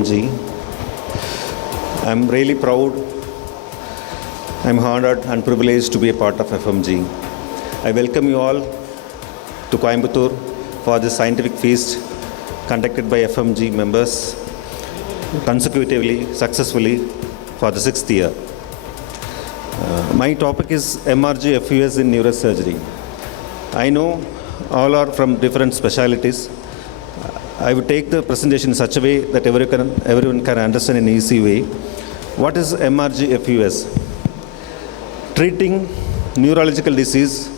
FMG. I'm really proud, I'm honored and privileged to be a part of FMG. I welcome you all to Coimbatore for this scientific feast conducted by FMG members consecutively, successfully for the 6th year. My topic is MRG FUS in neurosurgery. I know all are from different specialties. I would take the presentation in such a way that everyone can understand in an easy way. What is MRG FUS? Treating neurological disease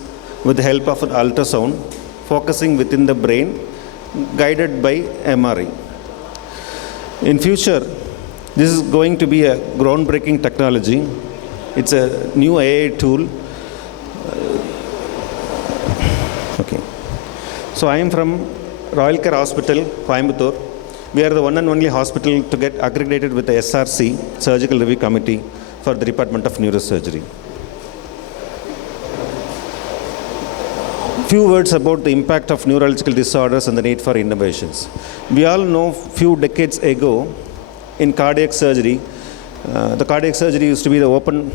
with the help of an ultrasound, focusing within the brain, guided by MRI. In future, this is going to be a groundbreaking technology. It's a new AI tool. Okay. So I am from Royal Care Hospital, Coimbatore. We are the one and only hospital to get accredited with the SRC, Surgical Review Committee, for the Department of Neurosurgery. Few words about the impact of neurological disorders and the need for innovations. We all know few decades ago in cardiac surgery, the cardiac surgery used to be the open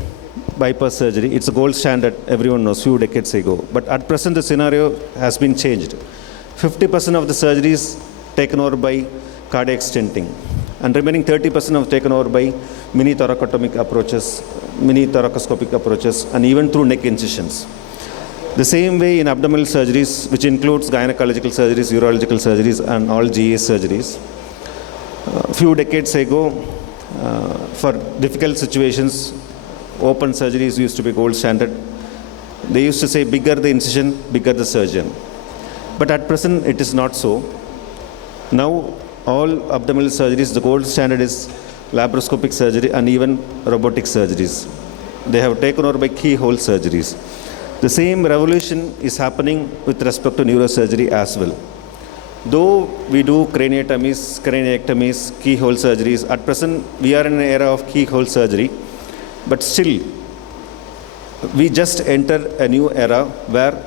bypass surgery. It's a gold standard, everyone knows, few decades ago. But at present, the scenario has been changed. 50% of the surgeries taken over by cardiac stenting, and remaining 30% of taken over by mini thoracotomic approaches, mini thoracoscopic approaches, and even through neck incisions. The same way in abdominal surgeries, which includes gynecological surgeries, urological surgeries, and all GA surgeries. A few decades ago, for difficult situations, open surgeries used to be gold standard. They used to say bigger the incision, bigger the surgeon. But at present, it is not so. Now, all abdominal surgeries, the gold standard is laparoscopic surgery and even robotic surgeries. They have taken over by keyhole surgeries. The same revolution is happening with respect to neurosurgery as well. Though we do craniotomies, craniectomies, keyhole surgeries, at present we are in an era of keyhole surgery, but still we just enter a new era where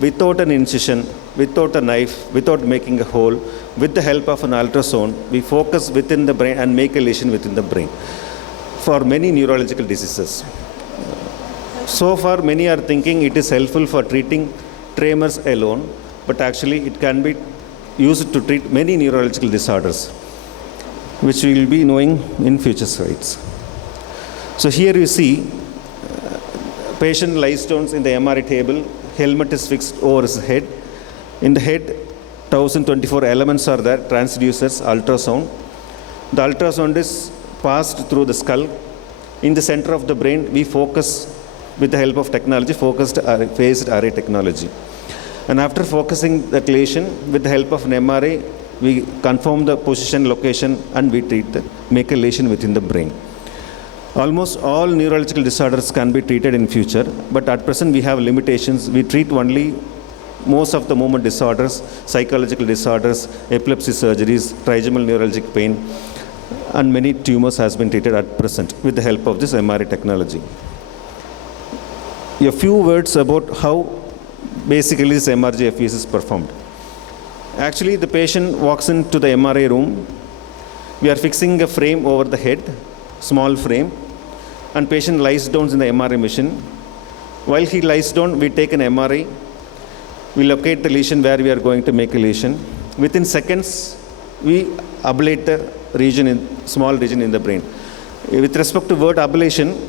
without an incision, without a knife, without making a hole, with the help of an ultrasound, we focus within the brain and make a lesion within the brain for many neurological diseases. So far, many are thinking it is helpful for treating tremors alone, but actually it can be used to treat many neurological disorders, which we will be knowing in future slides. So here you see patient lies down in the MRI table, helmet is fixed over his head. In the head, 1024 elements are there, transducers, ultrasound. The ultrasound is passed through the skull. In the center of the brain, we focus with the help of technology, focused phased array technology. And after focusing that lesion, with the help of an MRI, we confirm the position, location, and we make a lesion within the brain. Almost all neurological disorders can be treated in future, but at present we have limitations. We treat only most of the movement disorders, psychological disorders, epilepsy surgeries, trigeminal neuralgic pain, and many tumors has been treated at present with the help of this MRI technology. A few words about how basically this MRG FUS is performed. Actually, the patient walks into the MRI room. We are fixing a frame over the head, small frame, and patient lies down in the MRI machine. While he lies down, we take an MRI. We locate the lesion where we are going to make a lesion. Within seconds, we ablate the region, small region in the brain. With respect to word ablation,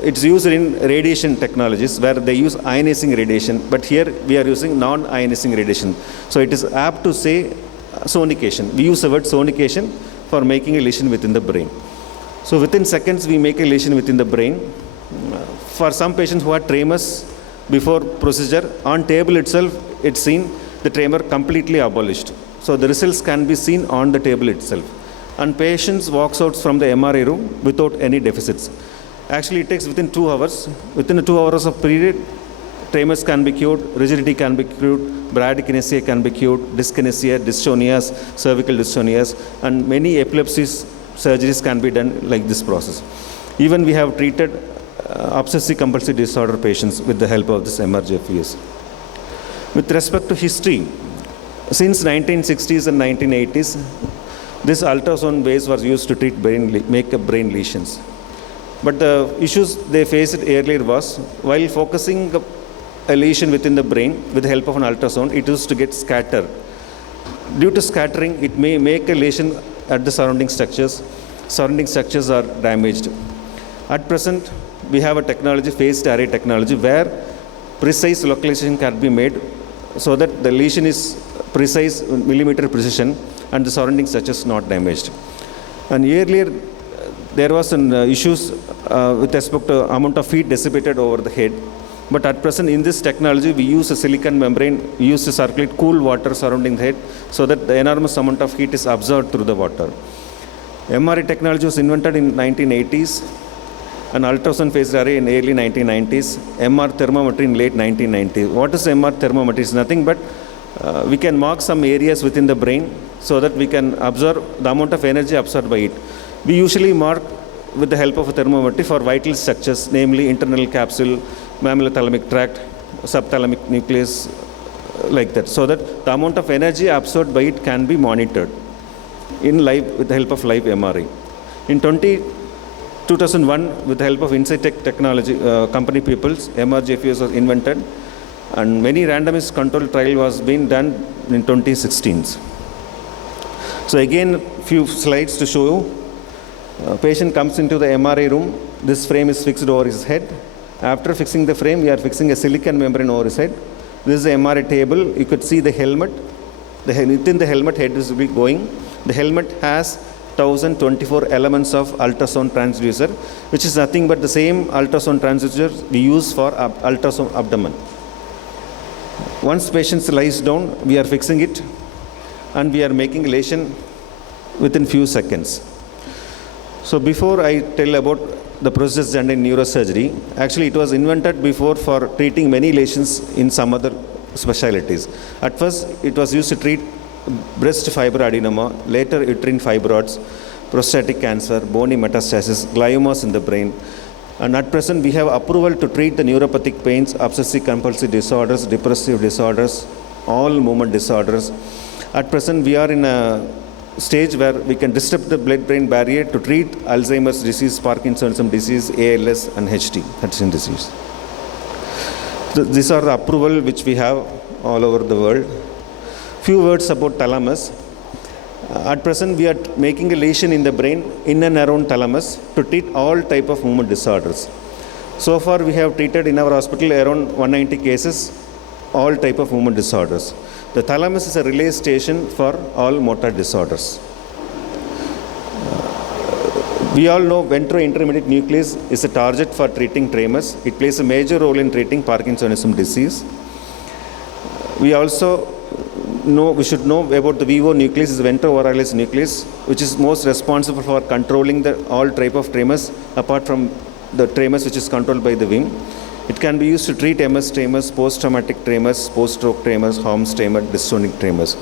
it's used in radiation technologies where they use ionizing radiation, but here we are using non-ionizing radiation. So it is apt to say sonication. We use the word sonication for making a lesion within the brain. So within seconds, we make a lesion within the brain. For some patients who had tremors before procedure, on table itself, it's seen the tremor completely abolished. So the results can be seen on the table itself. And patients walks out from the MRI room without any deficits. Actually, it takes within 2 hours. Within the 2 hours of period, tremors can be cured, rigidity can be cured, bradykinesia can be cured, dyskinesia, dystonias, cervical dystonias, and many epilepsies surgeries can be done like this process. Even we have treated obsessive compulsive disorder patients with the help of this MRG FUS. With respect to history, since 1960s and 1980s, This ultrasound base was used to treat make up brain lesions. But the issues they faced earlier was, while focusing a lesion within the brain with the help of an ultrasound, it used to get scattered. Due to scattering, it may make a lesion at the surrounding structures. Surrounding structures are damaged. At present, we have a technology, phased array technology, where precise localization can be made so that the lesion is precise, millimeter precision, and the surrounding structures not damaged. And earlier, there was an issues with respect to amount of heat dissipated over the head. But at present, in this technology, we use a silicon membrane, we use to circulate cool water surrounding the head so that the enormous amount of heat is absorbed through the water. MRI technology was invented in 1980s, and ultrasound phased array in early 1990s, MR thermometry in late 1990s. What is MR thermometry? It's nothing but we can mark some areas within the brain so that we can observe the amount of energy absorbed by it. We usually mark with the help of a thermometry for vital structures, namely internal capsule, mammillothalamic tract, subthalamic nucleus, like that, so that the amount of energy absorbed by it can be monitored in live with the help of live MRI. In 2001, with the help of Insightec technology company peoples, MRGFUS was invented, and many randomized controlled trial was being done in 2016. So again, few slides to show you. Patient comes into the MRI room. This frame is fixed over his head. After fixing the frame, we are fixing a silicon membrane over his head. This is the MRI table. You could see the helmet. Within the helmet, head is going. The helmet has 1024 elements of ultrasound transducer, which is nothing but the same ultrasound transducer we use for ultrasound abdomen. Once patient lies down, we are fixing it, and we are making lesion within few seconds. So before I tell about the procedures done in neurosurgery, actually it was invented before for treating many lesions in some other specialties. At first, it was used to treat breast fibroadenoma, later uterine fibroids, prostatic cancer, bony metastasis, gliomas in the brain. And at present, we have approval to treat the neuropathic pains, obsessive compulsive disorders, depressive disorders, all movement disorders. At present, we are in a stage where we can disrupt the blood-brain barrier to treat Alzheimer's disease, Parkinson's disease, ALS, and Hutchinson disease. So these are the approval which we have all over the world. Few words about thalamus. At present, we are making a lesion in the brain in and around thalamus to treat all type of movement disorders. So far, we have treated in our hospital around 190 cases, all type of movement disorders. The thalamus is a relay station for all motor disorders. We all know ventro-intermediate nucleus is a target for treating tremors. It plays a major role in treating Parkinsonism disease. We also we should know about the VO nucleus, is ventro-oralis nucleus, which is most responsible for controlling all type of tremors, apart from the tremors which is controlled by the VIM. It can be used to treat MS tremors, post-traumatic tremors, post-stroke tremors, Holmes tremor, dystonic tremors.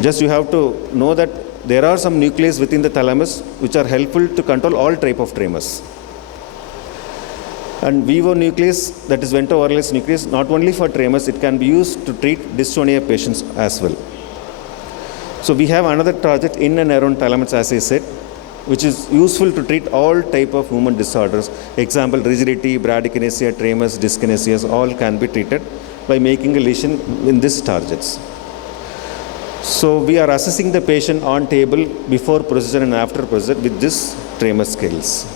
Just you have to know that there are some nucleus within the thalamus which are helpful to control all type of tremors. And VO nucleus, that is ventro-oralis nucleus, not only for tremors, it can be used to treat dystonia patients as well. So we have another target in and around thalamus, as I said, which is useful to treat all type of movement disorders. Example, rigidity, bradykinesia, tremors, dyskinesias, all can be treated by making a lesion in these targets. So we are assessing the patient on table before procedure and after procedure with this tremor scales.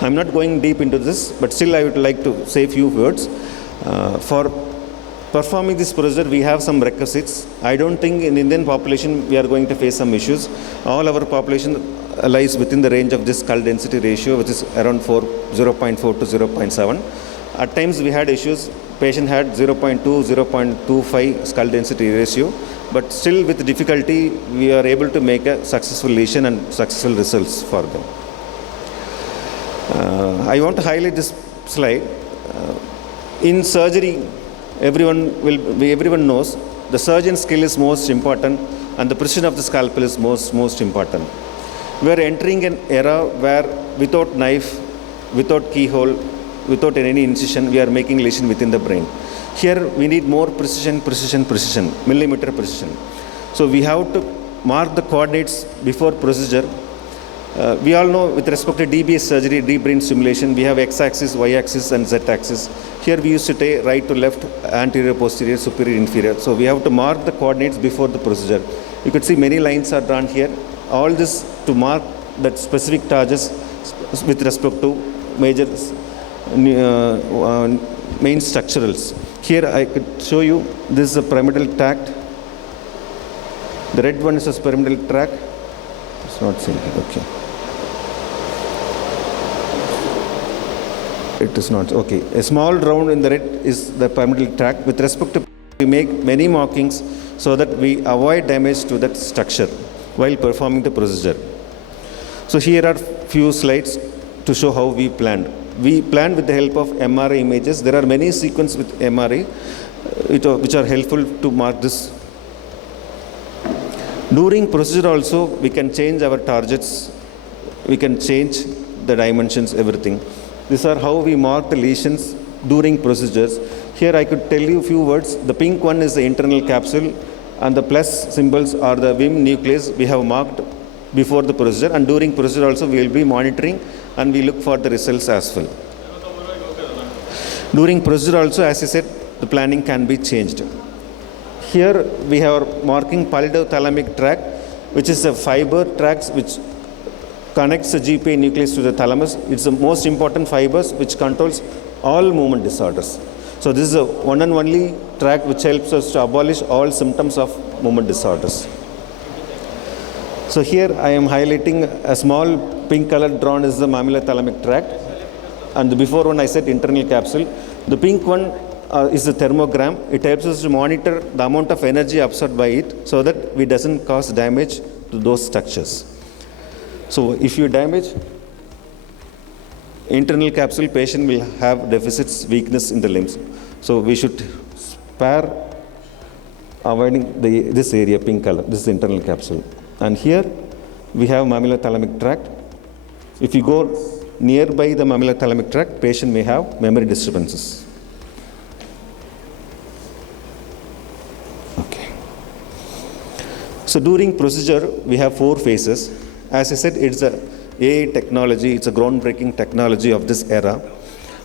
I'm not going deep into this, but still I would like to say a few words. For performing this procedure, we have some requisites. I don't think in Indian population we are going to face some issues. All our population lies within the range of this skull density ratio, which is around 0.4 to 0.7. At times we had issues. Patient had 0.2, 0.25 skull density ratio, but still with difficulty we are able to make a successful lesion and successful results for them. I want to highlight this slide. In surgery, everyone knows the surgeon's skill is most important and the precision of the scalpel is most important. We are entering an era where without knife, without keyhole, without any incision, we are making lesion within the brain. Here we need more precision, millimeter precision. So we have to mark the coordinates before procedure. We all know with respect to DBS surgery, deep brain stimulation, we have x-axis, y-axis and z-axis. Here we used to take right to left, anterior, posterior, superior, inferior. So we have to mark the coordinates before the procedure. You could see many lines are drawn here. All this to mark that specific charges with respect to major main structurals. Here I could show you, this is a pyramidal tract. The red one is a pyramidal tract. It's not seen here, okay. It is not, okay. A small round in the red is the pyramidal tract. With respect to, we make many markings so that we avoid damage to that structure while performing the procedure. So here are few slides to show how we planned. We planned with the help of MRI images. There are many sequences with MRI which are helpful to mark this. During procedure also, we can change our targets. We can change the dimensions, everything. These are how we mark the lesions during procedures. Here I could tell you a few words. The pink one is the internal capsule and the plus symbols are the WIM nucleus we have marked before the procedure, and during procedure also we will be monitoring and we look for the results as well. During procedure also, as I said, the planning can be changed. Here we have marking pallidothalamic tract, which is a fiber tract which connects the GPA nucleus to the thalamus. It's the most important fibers which controls all movement disorders. So this is a one and only tract which helps us to abolish all symptoms of movement disorders. So here I am highlighting a small pink color drawn is the mammillothalamic tract, and the before one I said internal capsule. The pink one is the thermogram. It helps us to monitor the amount of energy absorbed by it so that we doesn't cause damage to those structures. So if you damage internal capsule, patient will have deficits, weakness in the limbs. So we should spare avoiding this area, pink color. This is internal capsule. And here we have mammillothalamic tract. If you go nearby the mammillothalamic tract, patient may have memory disturbances. Okay. So during procedure, we have 4 phases. As I said, it's a AI technology. It's a groundbreaking technology of this era.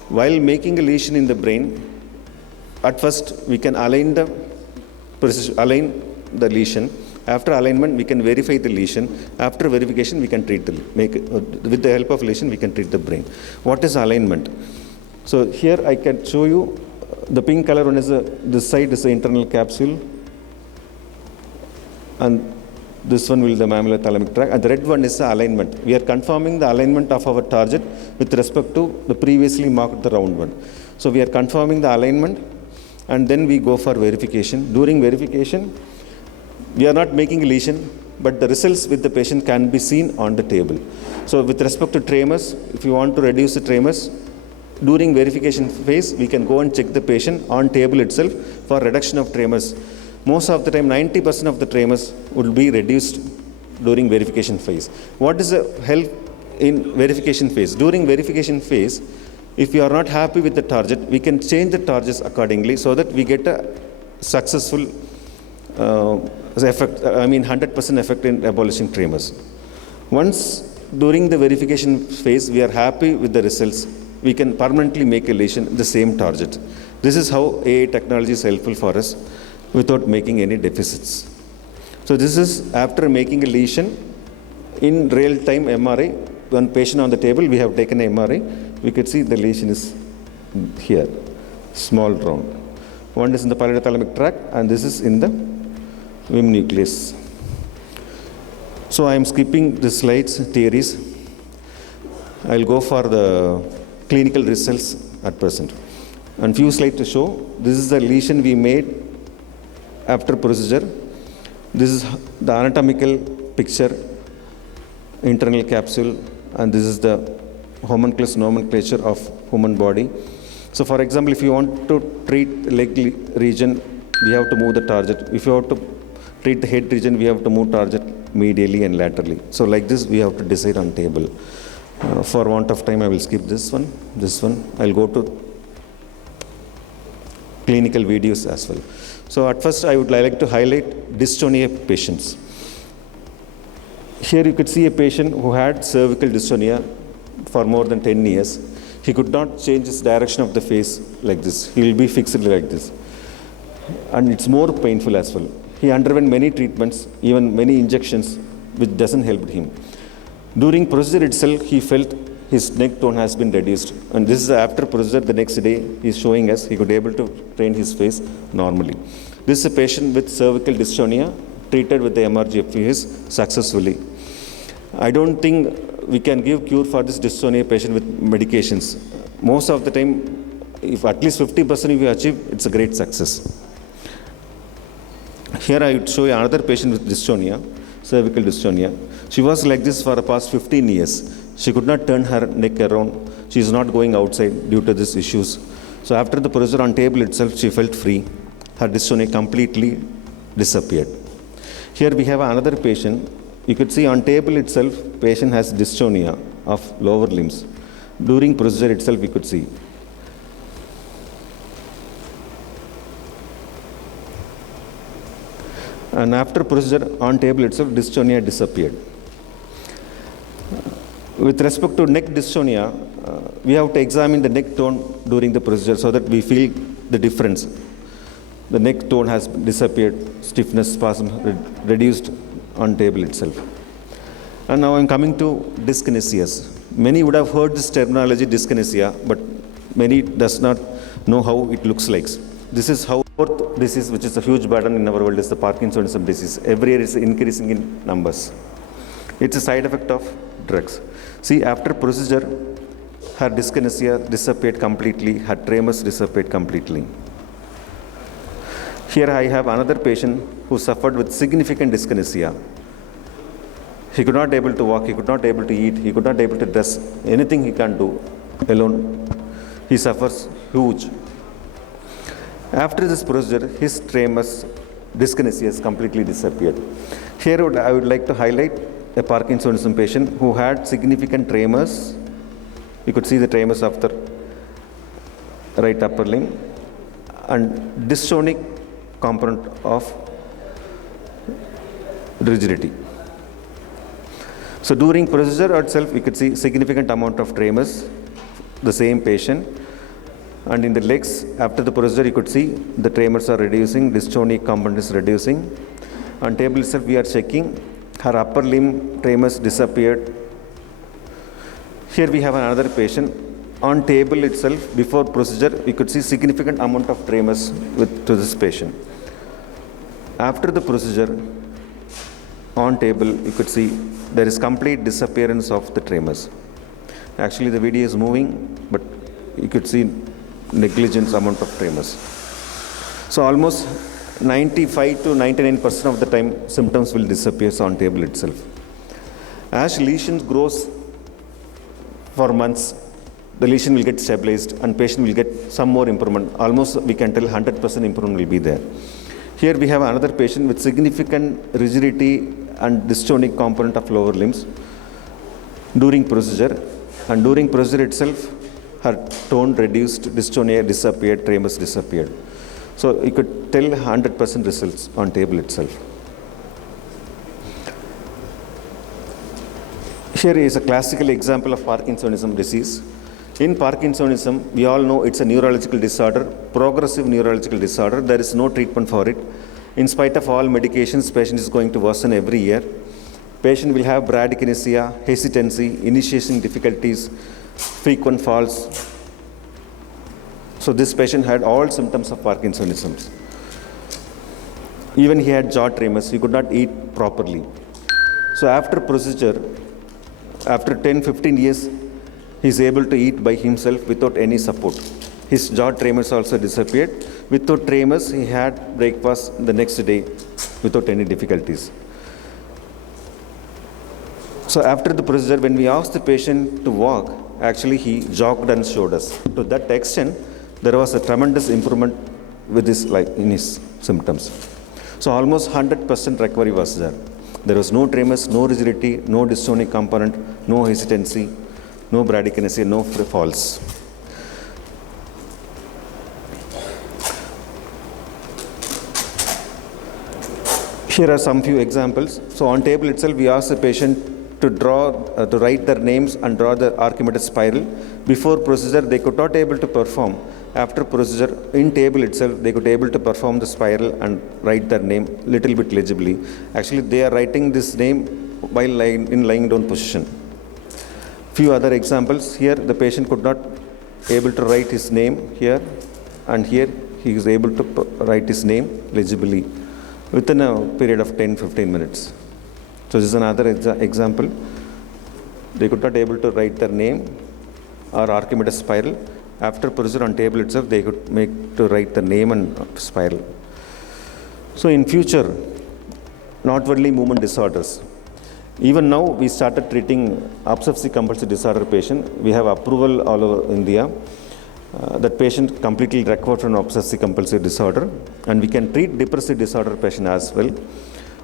While making a lesion in the brain, at first we can align the lesion. After alignment, we can verify the lesion. After verification, we can treat with the help of lesion, we can treat the brain. What is alignment? So here I can show you the pink color one is this side is the internal capsule, and this one will be the mammillothalamic tract, and the red one is the alignment. We are confirming the alignment of our target with respect to the previously marked the round one. So we are confirming the alignment, and then we go for verification. During verification, we are not making a lesion, but the results with the patient can be seen on the table. So with respect to tremors, if you want to reduce the tremors, during verification phase, we can go and check the patient on table itself for reduction of tremors. Most of the time, 90% of the tremors will be reduced during verification phase. What is the help in verification phase? During verification phase, if you are not happy with the target, we can change the targets accordingly so that we get a successful effect, 100% effect in abolishing tremors. Once during the verification phase, we are happy with the results, we can permanently make a lesion the same target. This is how AI technology is helpful for us without making any deficits. So this is after making a lesion in real-time MRI. One patient on the table, we have taken an MRI. We could see the lesion is here, small round. One is in the pallidothalamic tract, and this is in the WIM nucleus. So I am skipping the slides, theories. I'll go for the clinical results at present. And few slides to show. This is the lesion we made after procedure. This is the anatomical picture, internal capsule, and this is the homunculus nomenclature of human body. So for example, if you want to treat the leg region, we have to move the target. If you have to treat the head region, we have to move target medially and laterally. So like this, we have to decide on table. For want of time, I will skip this one. I'll go to clinical videos as well. So at first, I would like to highlight dystonia patients. Here you could see a patient who had cervical dystonia for more than 10 years. He could not change his direction of the face like this. He will be fixed like this. And it's more painful as well. He underwent many treatments, even many injections, which doesn't help him. During procedure itself, he felt his neck tone has been reduced. And this is after procedure. The next day, he's showing us he could able to train his face normally. This is a patient with cervical dystonia treated with the FMGs successfully. I don't think we can give cure for this dystonia patient with medications. Most of the time, if at least 50% we achieve, it's a great success. Here I would show you another patient with dystonia, cervical dystonia. She was like this for the past 15 years. She could not turn her neck around. She is not going outside due to these issues. So after the procedure on table itself, she felt free. Her dystonia completely disappeared. Here we have another patient. You could see on table itself, patient has dystonia of lower limbs. During procedure itself, we could see. And after procedure on table itself, dystonia disappeared. With respect to neck dystonia, we have to examine the neck tone during the procedure so that we feel the difference. The neck tone has disappeared, stiffness, spasm reduced on table itself. And now I'm coming to dyskinesias. Many would have heard this terminology, dyskinesia, but many does not know how it looks like. This is how fourth disease, which is a huge burden in our world, is the Parkinsonism disease. Every year is increasing in numbers. It's a side effect of drugs. See, after procedure, her dyskinesia disappeared completely, her tremors disappeared completely. Here I have another patient who suffered with significant dyskinesia. He could not able to walk, he could not able to eat, he could not able to dress, anything he can do alone. He suffers huge. After this procedure, his tremors, dyskinesia has completely disappeared. Here I would like to highlight a Parkinsonism patient who had significant tremors. You could see the tremors of the right upper limb and dystonic component of rigidity. So during procedure itself, we could see significant amount of tremors, the same patient. And in the legs, after the procedure, you could see the tremors are reducing, dystonic component is reducing. On table itself, we are checking. Her upper limb tremors disappeared. Here we have another patient. On table itself, before procedure, we could see significant amount of tremors to this patient. After the procedure, on table, you could see there is complete disappearance of the tremors. Actually, the video is moving, but you could see negligent amount of tremors. So almost 95 to 99% of the time, symptoms will disappear on table itself. As lesions grows for months, the lesion will get stabilized and patient will get some more improvement. Almost we can tell 100% improvement will be there. Here we have another patient with significant rigidity and dystonic component of lower limbs during procedure. And during procedure itself, her tone reduced, dystonia disappeared, tremors disappeared. So you could tell 100% results on table itself. Here is a classical example of Parkinsonism disease. In Parkinsonism, we all know it's a neurological disorder, progressive neurological disorder. There is no treatment for it. In spite of all medications, patient is going to worsen every year. Patient will have bradykinesia, hesitancy, initiation difficulties, frequent falls. So this patient had all symptoms of Parkinsonism. Even he had jaw tremors, he could not eat properly. So after procedure, after 10-15 years, he is able to eat by himself without any support. His jaw tremors also disappeared. Without tremors, he had breakfast the next day without any difficulties. So after the procedure, when we asked the patient to walk, actually he jogged and showed us. To that extent, there was a tremendous improvement with his, in his symptoms. So almost 100% recovery was there. There was no tremors, no rigidity, no dystonic component, no hesitancy, no bradykinesia, no falls. Here are some few examples. So on table itself, we ask the patient to to write their names and draw the Archimedes spiral. Before procedure, they could not able to perform. After procedure, in table itself, they could able to perform the spiral and write their name little bit legibly. Actually, they are writing this name while in lying down position. Few other examples. Here, the patient could not able to write his name here, and here he is able to write his name legibly within a period of 10-15 minutes. So this is another example. They could not able to write their name or Archimedes spiral. After procedure on table itself, they could make to write the name and spiral. So in future, not only movement disorders. Even now, we started treating obsessive compulsive disorder patient. We have approval all over India. That patient completely recovered from obsessive compulsive disorder, and we can treat depressive disorder patient as well.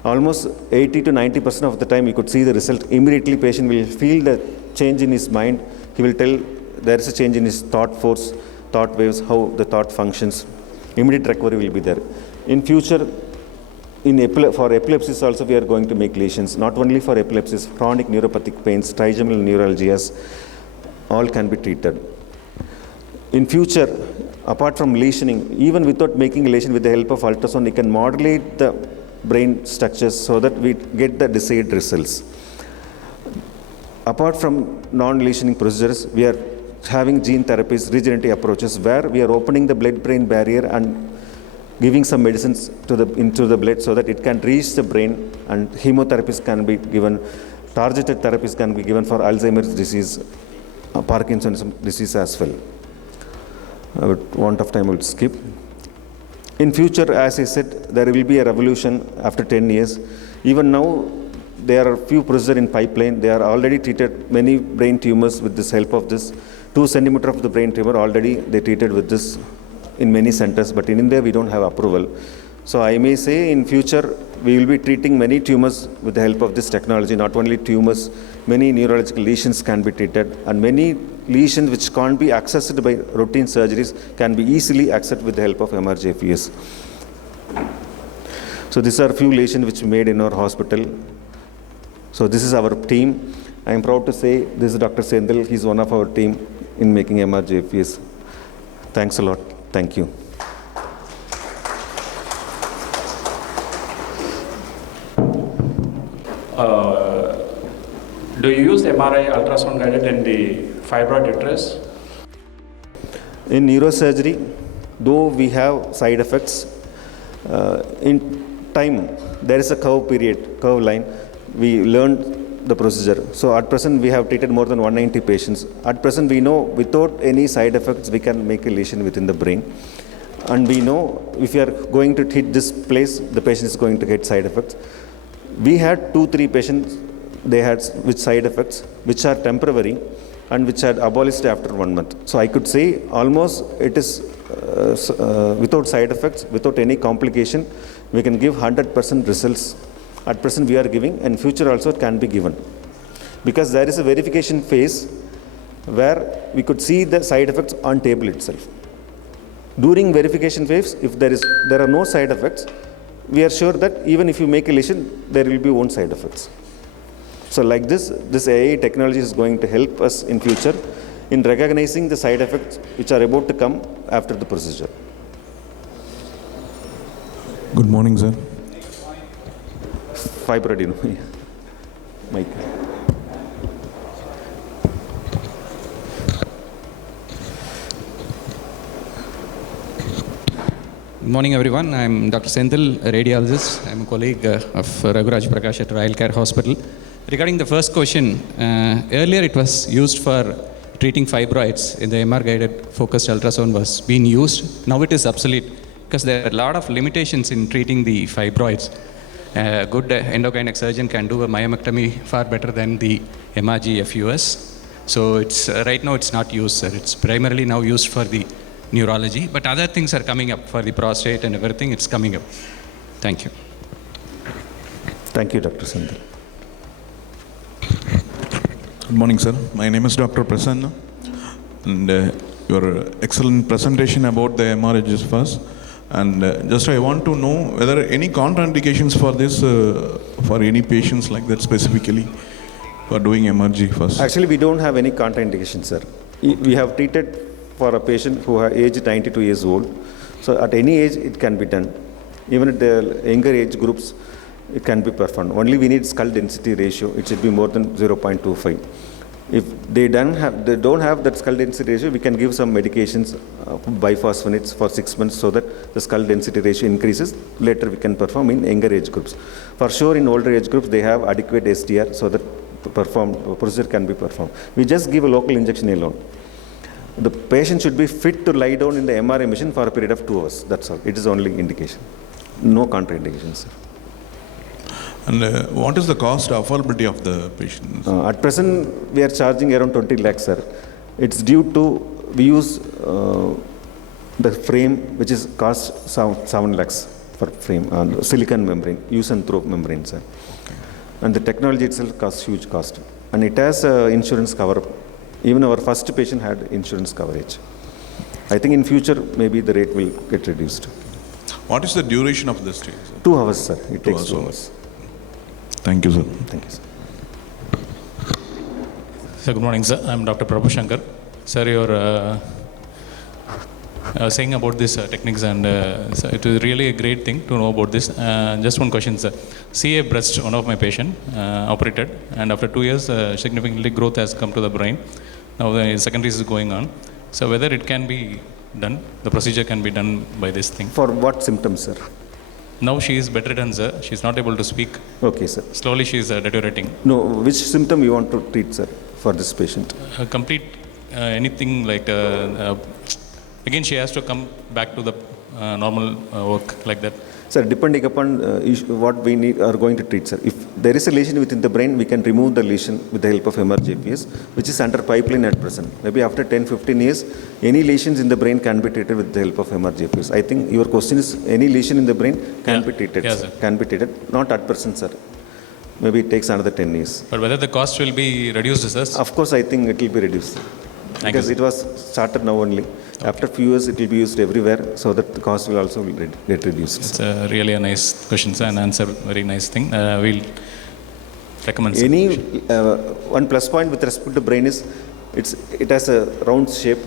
Almost 80 to 90% of the time, you could see the result. Immediately, patient will feel the change in his mind. He will tell there is a change in his thought force, thought waves, how the thought functions. Immediate recovery will be there. In future, for epilepsies also, we are going to make lesions. Not only for epilepsies, chronic neuropathic pains, trigeminal neuralgias, all can be treated. In future, apart from lesioning, even without making a lesion, with the help of ultrasound, we can modulate the brain structures so that we get the desired results. Apart from non-lesioning procedures, we are having gene therapies, regenerative approaches, where we are opening the blood-brain barrier and giving some medicines into the blood so that it can reach the brain, and chemotherapies can be given, targeted therapies can be given for Alzheimer's disease, Parkinson's disease as well. With want of time, I will skip. In future, as I said, there will be a revolution after 10 years. Even now, there are few procedures in pipeline. They are already treated many brain tumors with this help of this. 2 centimeter of the brain tumor already they treated with this in many centers, but in India we don't have approval. So I may say in future we will be treating many tumors with the help of this technology. Not only tumors, many neurological lesions can be treated, and many lesions which can't be accessed by routine surgeries can be easily accessed with the help of MRGFES. So these are few lesions which we made in our hospital. So this is our team. I am proud to say this is Dr. Sendil. He is one of our team in making MRGFES. Thanks a lot. Thank you. Do you use MRI ultrasound guided in the fibroid uterus? In neurosurgery, though we have side effects, in time there is a curve line. We learned the procedure. So at present we have treated more than 190 patients. At present we know without any side effects we can make a lesion within the brain. And we know if you are going to hit this place, the patient is going to get side effects. We had 2-3 patients, they had with side effects, which are temporary and which are abolished after 1 month. So I could say almost it is without side effects, without any complication, we can give 100% results. At present we are giving, and future also it can be given. Because there is a verification phase where we could see the side effects on table itself. During verification phase, if there are no side effects, we are sure that even if you make a lesion, there will be own side effects. So like this AI technology is going to help us in future in recognizing the side effects which are about to come after the procedure. Good morning, sir. Fibroid, Mike. Good morning, everyone. I'm Dr. Sendil, a radiologist. I'm a colleague of Raju Prakash at Royal Care Hospital. Regarding the first question, earlier it was used for treating fibroids in the MR-guided focused ultrasound was being used. Now it is obsolete because there are a lot of limitations in treating the fibroids. A good endogynec surgeon can do a myomectomy far better than the MRGFUS. So it's right now it's not used, sir. It's primarily now used for the neurology, but other things are coming up for the prostate and everything. It's coming up. Thank you. Thank you, Dr. Sendil. Good morning, sir. My name is Dr. Prasanna, and your excellent presentation about the MRIs first. And just I want to know whether any contraindications for this, for any patients like that specifically for doing MRG first. Actually, we don't have any contraindications, sir. We have treated for a patient who are aged 92 years old. So at any age, it can be done. Even at the younger age groups, it can be performed. Only we need skull density ratio. It should be more than 0.25. If they don't have that skull density ratio, we can give some medications, biphosphonates for 6 months so that the skull density ratio increases. Later we can perform in younger age groups. For sure in older age groups, they have adequate SDR so that procedure can be performed. We just give a local injection alone. The patient should be fit to lie down in the MRI machine for a period of 2 hours. That's all. It is only indication. No contraindications, sir. And what is the cost affordability of the patients? At present, we are charging around 20 lakhs, sir. It's due to, we use the frame, which is cost 7 lakhs per frame, silicon membrane, use and throw membrane, sir. Okay. And the technology itself costs huge cost. And it has insurance cover. Even our first patient had insurance coverage. I think in future, maybe the rate will get reduced. What is the duration of this treatment, sir? 2 hours, sir. It takes 2 hours. Thank you, sir. Thank you, sir. So good morning, sir. I'm Dr. Prabhu. Sir, you're saying about this techniques, and so it is really a great thing to know about this. Just one question, sir. CA breast, one of my patient operated, and after 2 years, significantly growth has come to the brain. Now the secondaries is going on. So whether it can be done, the procedure can be done by this thing. For what symptoms, sir? Now she is bedridden, sir. She is not able to speak. Okay, sir. Slowly she is deteriorating. No, which symptom you want to treat, sir, for this patient? Complete anything like, again she has to come back to the normal work like that. Sir, depending upon what we are going to treat, sir. If there is a lesion within the brain, we can remove the lesion with the help of MRGPS, which is under pipeline at present. Maybe after 10-15 years, any lesions in the brain can be treated with the help of MRGPS. I think your question is, any lesion in the brain can be treated, yes, sir. Can be treated. Not at present, sir. Maybe it takes another 10 years. But whether the cost will be reduced, sir? Of course, I think it will be reduced. Because it was started now only. Okay. After few years, it will be used everywhere, so that the cost will also get reduced. It's really a nice question, sir, and answer very nice thing. We'll recommend. Any one plus point with respect to brain is, it has a round shape.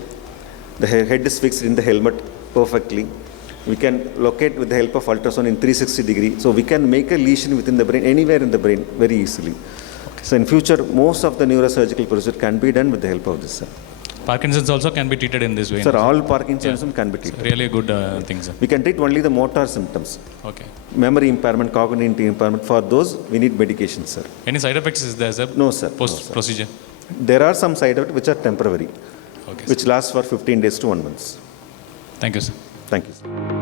The head is fixed in the helmet perfectly. We can locate with the help of ultrasound in 360 degree. So we can make a lesion within the brain, anywhere in the brain, very easily. Okay. So in future, most of the neurosurgical procedure can be done with the help of this, sir. Parkinson's also can be treated in this way. Sir, all Parkinsonism can be treated. It's really a good thing, sir. We can treat only the motor symptoms. Okay. Memory impairment, cognitive impairment, for those we need medication, sir. Any side effects is there, sir? No, sir. Post-procedure? There are some side effects which are temporary, okay, which last for 15 days to 1 month. Thank you, sir. Thank you, sir.